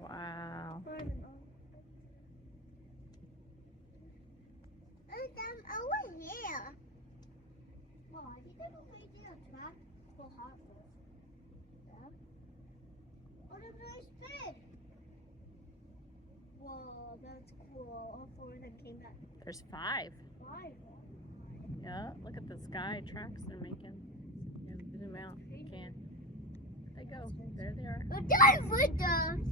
Wow. Over here. Wow, you can only do a track for hot dogs. Yeah. What a nice fish. Whoa, that's cool. All four of them came back. There's 5. 5. Yeah, look at the sky tracks they're making. You can zoom out. You can. There they go. There they are. We're done with them.